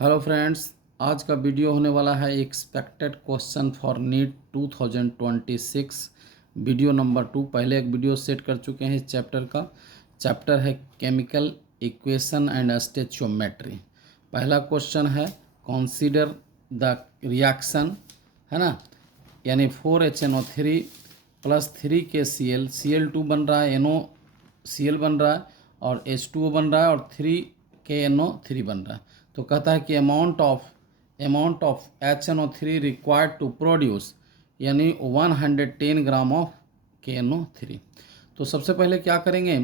Hello friends, आज का video होने वाला है expected question for NEET 2026 video number 2। पहले एक वीडियो सेट कर चुके हैं इस चैप्टर का। चैप्टर है केमिकल इक्वेशन एंड स्टेचोमेट्री। पहला क्वेश्चन है कंसीडर द रिएक्शन, है ना, यानी 4HNO3 प्लस 3KCl बन रहा है, NOCl बन रहा है और H2O बन रहा है और 3KNO3 बन रहा है। तो कहता है कि amount of HNO3 required to produce, यानी 110 ग्राम ऑफ KNO3। तो सबसे पहले क्या करेंगे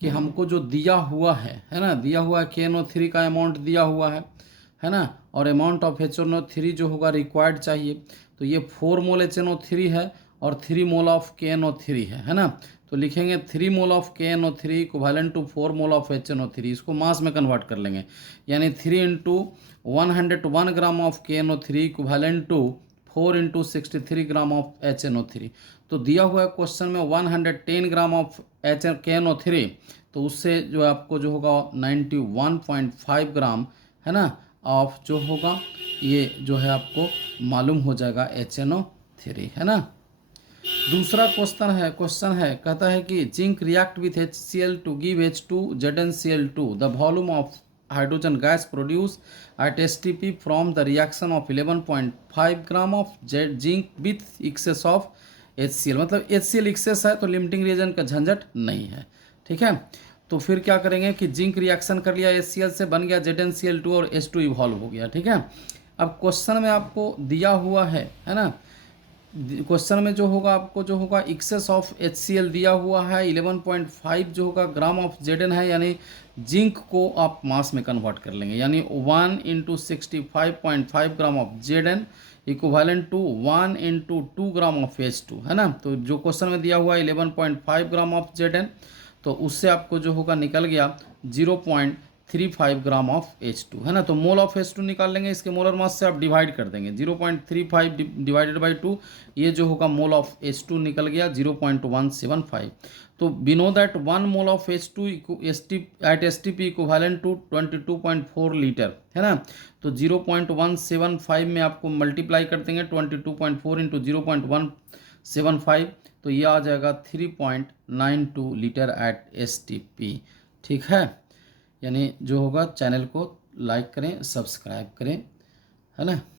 कि हमको जो दिया हुआ है ना, दिया हुआ है KNO3 का अमाउंट दिया हुआ है ना, और अमाउंट ऑफ HNO3 जो होगा रिक्वायर्ड चाहिए। तो ये 4 मोल HNO3 है और 3 मोल ऑफ KNO3 है ना। तो लिखेंगे 3 mole of KNO3 equivalent to 4 mole of HNO3। इसको मास में कन्वर्ट कर लेंगे, यानी 3 into 101 gram of KNO3 equivalent to 4 into 63 gram of HNO3। तो दिया हुआ है क्वेश्चन में 110 ग्राम ऑफ KNO3, तो उससे जो आपको जो होगा 91.5 ग्राम, है ना, ऑफ जो होगा ये जो है आपको मालूम हो जाएगा HNO3, है ना। दूसरा क्वेश्चन है कहता है कि zinc react with HCl to give H2 ZnCl2। The volume of hydrogen gas produce at STP from the reaction of 11.5 gram of zinc with excess of HCl। मतलब HCl एक्सेस है तो लिमिटिंग रिएजेंट का झंझट नहीं है, ठीक है। तो फिर क्या करेंगे कि जिंक रिएक्शन कर लिया HCl से, बन गया ZnCl2 और H2 इवॉल्व हो गया, ठीक है। अब क्वेश्चन में आपको दिया हुआ है ना, क्वेश्चन में जो होगा आपको जो होगा एक्सेस ऑफ HCl दिया हुआ है 11.5 जो होगा ग्राम ऑफ Zn है, यानी जिंक को आप मास में कन्वर्ट कर लेंगे, यानी 1 into 65.5 gram of Zn equivalent to 1 into 2 gram of H2, है ना। तो जो क्वेश्चन में दिया हुआ है 11.5 ग्राम ऑफ Zn, तो उससे आपको जो होगा निकल गया 0.35 ग्राम ऑफ H2, है ना। तो मोल ऑफ H2 निकाल लेंगे, इसके मोलर मास से आप डिवाइड कर देंगे 0.35 डिवाइडेड बाई 2, ये जो होगा मोल ऑफ H2 निकल गया 0.175। तो we know that 1 mole of H2 at STP equivalent to 22.4 litre, है ना। तो 0.175 में आपको मल्टीप्लाई कर देंगे 22.4 इंटू 0.175, तो ये आ जाएगा 3.92 लीटर एट STP, ठीक है। यानी जो होगा चैनल को लाइक करें, सब्सक्राइब करें, है ना।